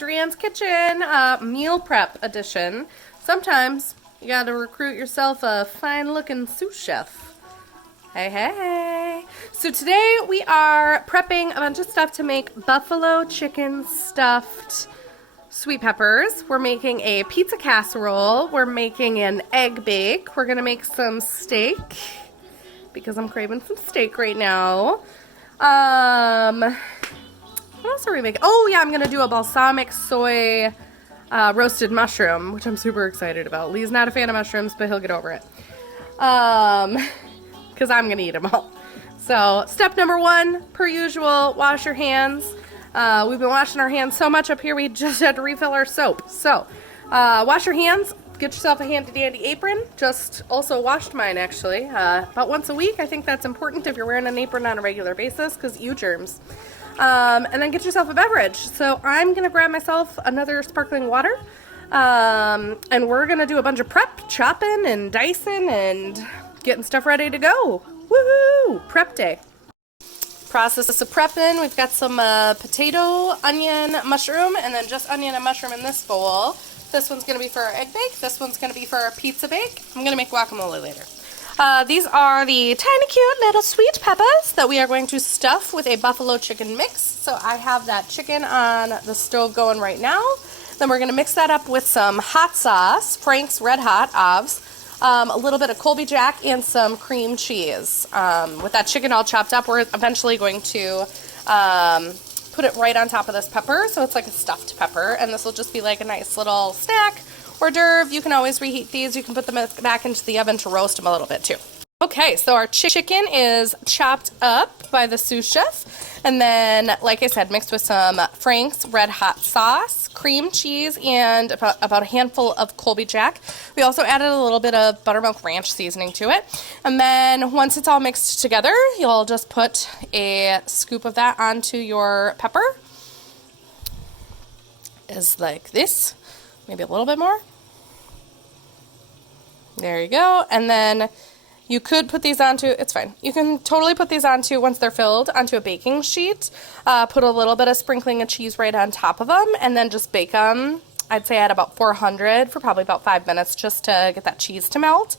Adrianne's Kitchen, meal prep edition. Sometimes you gotta recruit yourself a fine-looking sous chef. Hey, hey. So today we are prepping a bunch of stuff to make buffalo chicken stuffed sweet peppers. We're making a pizza casserole. We're making an egg bake. We're gonna make some steak because I'm craving some steak right now. What else are we making? Oh yeah, I'm gonna do a balsamic soy roasted mushroom, which I'm super excited about. Lee's not a fan of mushrooms, but he'll get over it. Because I'm gonna eat them all. So step number 1, per usual, wash your hands. We've been washing our hands so much up here, we just had to refill our soap. So wash your hands, get yourself a handy dandy apron. Just also washed mine actually, about once a week. I think that's important if you're wearing an apron on a regular basis because you germs. And then get yourself a beverage. So I'm gonna grab myself another sparkling water, and we're gonna do a bunch of prep, chopping and dicing and getting stuff ready to go. Woohoo! Prep day. Process of prepping. We've got some potato, onion, mushroom, and then just onion and mushroom in this bowl. This one's gonna be for our egg bake. This one's gonna be for our pizza bake. I'm gonna make guacamole later. These are the tiny cute little sweet peppers that we are going to stuff with a buffalo chicken mix. So I have that chicken on the stove going right now. Then we're going to mix that up with some hot sauce, Frank's Red Hot Ovs, a little bit of Colby Jack, and some cream cheese. With that chicken all chopped up, we're eventually going to put it right on top of this pepper. So it's like a stuffed pepper, and this will just be like a nice little snack. Hors d'oeuvre. You can always reheat these. You can put them back into the oven to roast them a little bit too. Okay, so our chicken is chopped up by the sous chef, and then, like I said, mixed with some Frank's Red Hot sauce, cream cheese, and about a handful of Colby Jack. We also added a little bit of buttermilk ranch seasoning to it, and then once it's all mixed together, you'll just put a scoop of that onto your pepper. Is like this, maybe a little bit more. There you go. And then you could put these onto, it's fine. You can totally put these onto, once they're filled, onto a baking sheet. Put a little bit of sprinkling of cheese right on top of them, and then just bake them, I'd say at about 400 for probably about 5 minutes just to get that cheese to melt.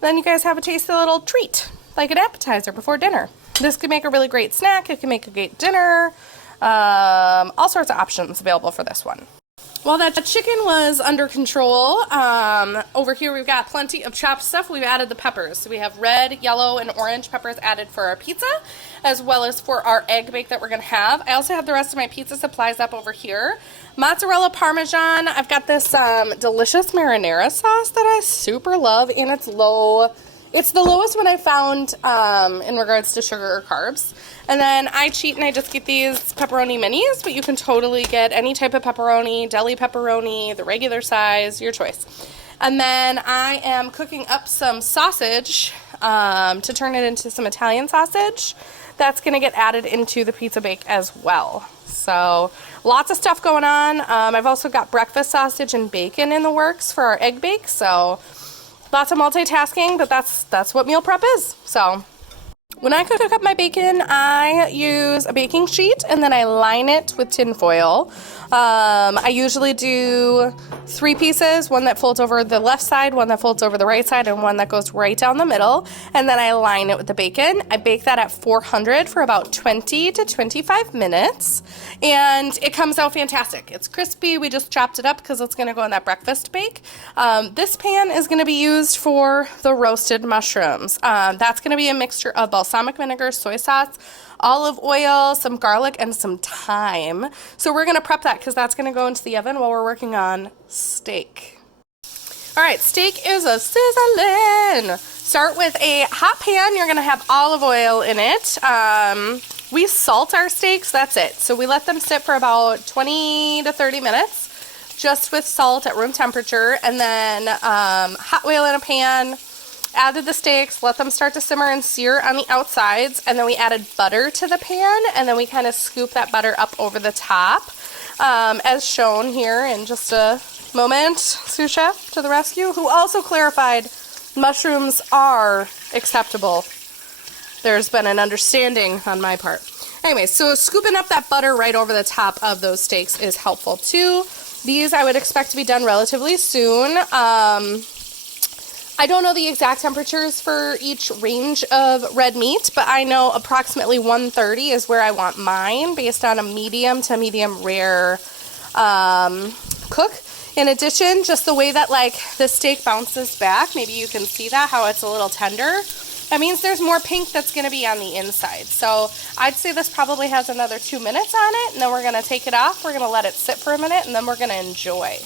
Then you guys have a tasty little treat, like an appetizer before dinner. This could make a really great snack. It can make a great dinner. All sorts of options available for this one. While that chicken was under control, over here we've got plenty of chopped stuff. We've added the peppers. So we have red, yellow, and orange peppers added for our pizza, as well as for our egg bake that we're going to have. I also have the rest of my pizza supplies up over here. Mozzarella Parmesan. I've got this delicious marinara sauce that I super love, and it's low. It's the lowest one I found in regards to sugar or carbs. And then I cheat and I just get these pepperoni minis, but you can totally get any type of pepperoni, deli pepperoni, the regular size, your choice. And then I am cooking up some sausage to turn it into some Italian sausage. That's going to get added into the pizza bake as well. So lots of stuff going on. I've also got breakfast sausage and bacon in the works for our egg bake. So lots of multitasking, but that's what meal prep is. So when I cook up my bacon, I use a baking sheet and then I line it with tin foil. I usually do 3 pieces, one that folds over the left side, one that folds over the right side, and one that goes right down the middle. And then I line it with the bacon. I bake that at 400 for about 20 to 25 minutes. And it comes out fantastic. It's crispy. We just chopped it up because it's going to go in that breakfast bake. This pan is going to be used for the roasted mushrooms. That's going to be a mixture of balsamic vinegar, soy sauce, olive oil, some garlic, and some thyme. So we're going to prep that because that's going to go into the oven while we're working on steak. All right, steak is a sizzling. Start with a hot pan. You're going to have olive oil in it. We salt our steaks, that's it. So we let them sit for about 20 to 30 minutes just with salt at room temperature, and then hot oil in a pan. Added the steaks, let them start to simmer and sear on the outsides, and then we added butter to the pan, and then we kind of scoop that butter up over the top, as shown here in just a moment. Sous chef to the rescue, who also clarified mushrooms are acceptable. There's been an understanding on my part. Anyway, so scooping up that butter right over the top of those steaks is helpful too. These I would expect to be done relatively soon. I don't know the exact temperatures for each range of red meat, but I know approximately 130 is where I want mine based on a medium to medium rare cook. In addition, just the way that like the steak bounces back, maybe you can see that, how it's a little tender. That means there's more pink that's going to be on the inside. So I'd say this probably has another 2 minutes on it, and then we're going to take it off. We're going to let it sit for a minute, and then we're going to enjoy.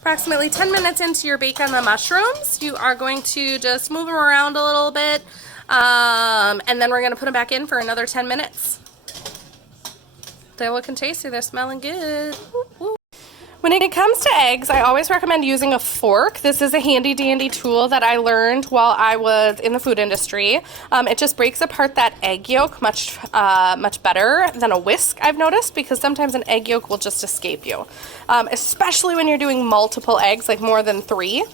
Approximately 10 minutes into your bake on the mushrooms, you are going to just move them around a little bit, and then we're going to put them back in for another 10 minutes. They're looking tasty. They're smelling good. Woo, woo. When it comes to eggs, I always recommend using a fork. This is a handy dandy tool that I learned while I was in the food industry. It just breaks apart that egg yolk much better than a whisk, I've noticed, because sometimes an egg yolk will just escape you, especially when you're doing multiple eggs, like more than 3.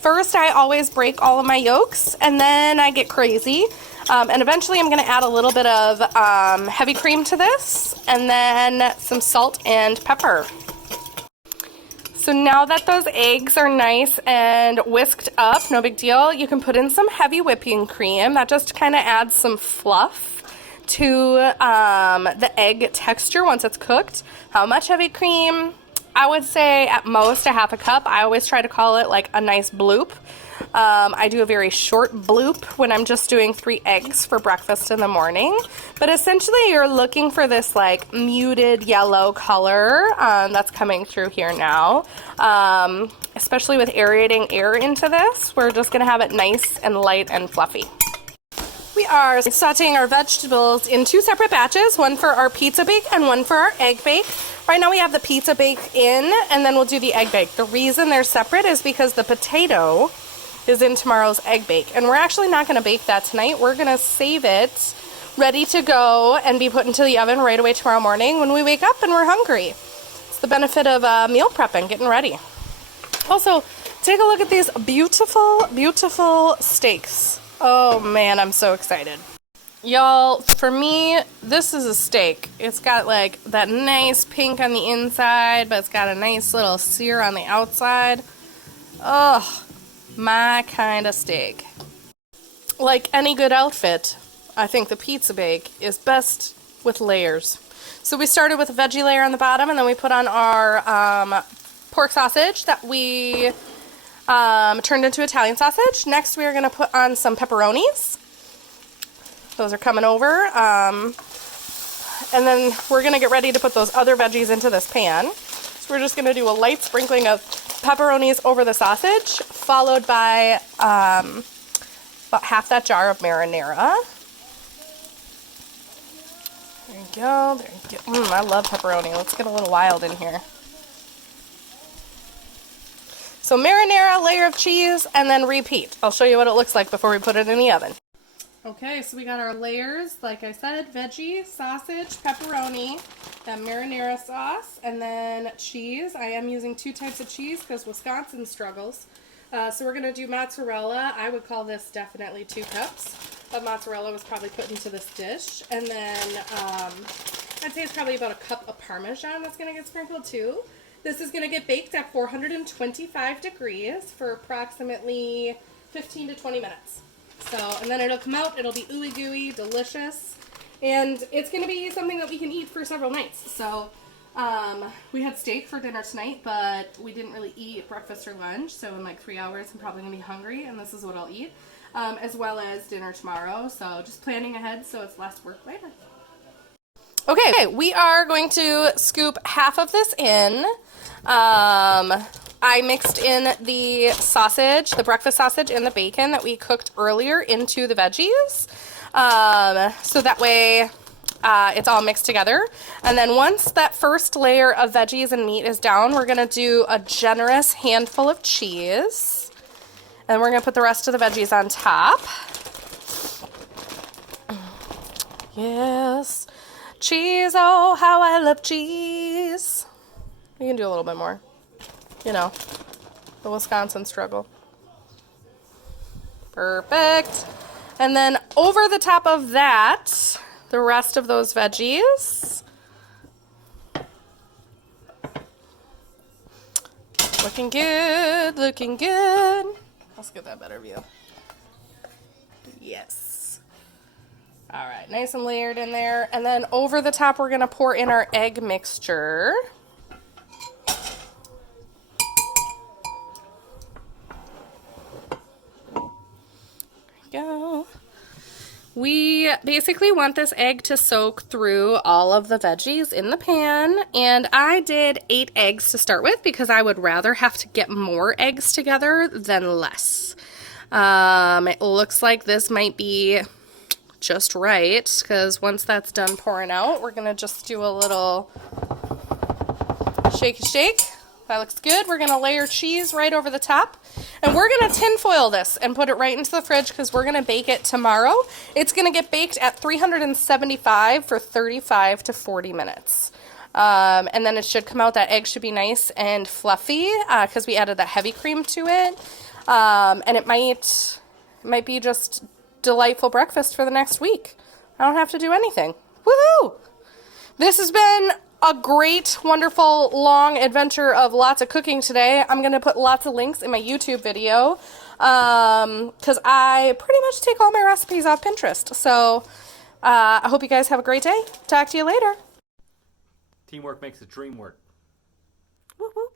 First, I always break all of my yolks, and then I get crazy. And eventually I'm going to add a little bit of heavy cream to this, and then some salt and pepper. So now that those eggs are nice and whisked up, no big deal, you can put in some heavy whipping cream. That just kind of adds some fluff to the egg texture once it's cooked. How much heavy cream? I would say at most a half a cup. I always try to call it like a nice bloop. I do a very short bloop when I'm just doing 3 eggs for breakfast in the morning. But essentially you're looking for this like muted yellow color that's coming through here now. Especially with aerating air into this, we're just going to have it nice and light and fluffy. We are sauteing our vegetables in 2 separate batches, one for our pizza bake and one for our egg bake. Right now we have the pizza bake in, and then we'll do the egg bake. The reason they're separate is because the potato is in tomorrow's egg bake, and we're actually not going to bake that tonight. We're going to save it ready to go and be put into the oven right away tomorrow morning when we wake up and we're hungry. It's the benefit of meal prepping, getting ready. Also, take a look at these beautiful, beautiful steaks. Oh man, I'm so excited. Y'all, for me, this is a steak. It's got like that nice pink on the inside, but it's got a nice little sear on the outside. Oh, my kind of steak. Like any good outfit, I think the pizza bake is best with layers. So we started with a veggie layer on the bottom, and then we put on our pork sausage that we turned into Italian sausage. Next, we are going to put on some pepperonis. Those are coming over. And then we're going to get ready to put those other veggies into this pan. So we're just going to do a light sprinkling of pepperonis over the sausage, followed by about half that jar of marinara. There you go. There you go. I love pepperoni. Let's get a little wild in here. So marinara, layer of cheese, and then repeat. I'll show you what it looks like before we put it in the oven. Okay, so we got our layers, like I said, veggie, sausage, pepperoni, that marinara sauce, and then cheese. I am using 2 types of cheese because Wisconsin struggles. So we're going to do mozzarella. I would call this definitely 2 cups of mozzarella was probably put into this dish. And then I'd say it's probably about a cup of Parmesan that's going to get sprinkled too. This is going to get baked at 425 degrees for approximately 15 to 20 minutes. So, and then it'll come out, it'll be ooey gooey, delicious, and it's going to be something that we can eat for several nights. So, we had steak for dinner tonight, but we didn't really eat breakfast or lunch, so in like 3 hours I'm probably going to be hungry, and this is what I'll eat, as well as dinner tomorrow, so just planning ahead so it's less work later. Okay, we are going to scoop half of this in. I mixed in the sausage, the breakfast sausage, and the bacon that we cooked earlier into the veggies. So that way it's all mixed together. And then once that first layer of veggies and meat is down, we're going to do a generous handful of cheese. And we're going to put the rest of the veggies on top. Yes. Cheese, oh, how I love cheese. You can do a little bit more. You know, the Wisconsin struggle. Perfect. And then over the top of that, the rest of those veggies. Looking good, looking good. Let's get that better view. Yes. All right, nice and layered in there. And then over the top, we're gonna pour in our egg mixture. Go. We basically want this egg to soak through all of the veggies in the pan, and I did 8 eggs to start with because I would rather have to get more eggs together than less. It looks like this might be just right, because once that's done pouring out, we're gonna just do a little shake. That looks good. We're gonna layer cheese right over the top. And we're going to tin foil this and put it right into the fridge because we're going to bake it tomorrow. It's going to get baked at 375 for 35 to 40 minutes. And then it should come out. That egg should be nice and fluffy because we added that heavy cream to it. And it might be just delightful breakfast for the next week. I don't have to do anything. Woohoo! This has been a great, wonderful, long adventure of lots of cooking today. I'm going to put lots of links in my YouTube video because I pretty much take all my recipes off Pinterest. So I hope you guys have a great day. Talk to you later. Teamwork makes the dream work. Woo woo.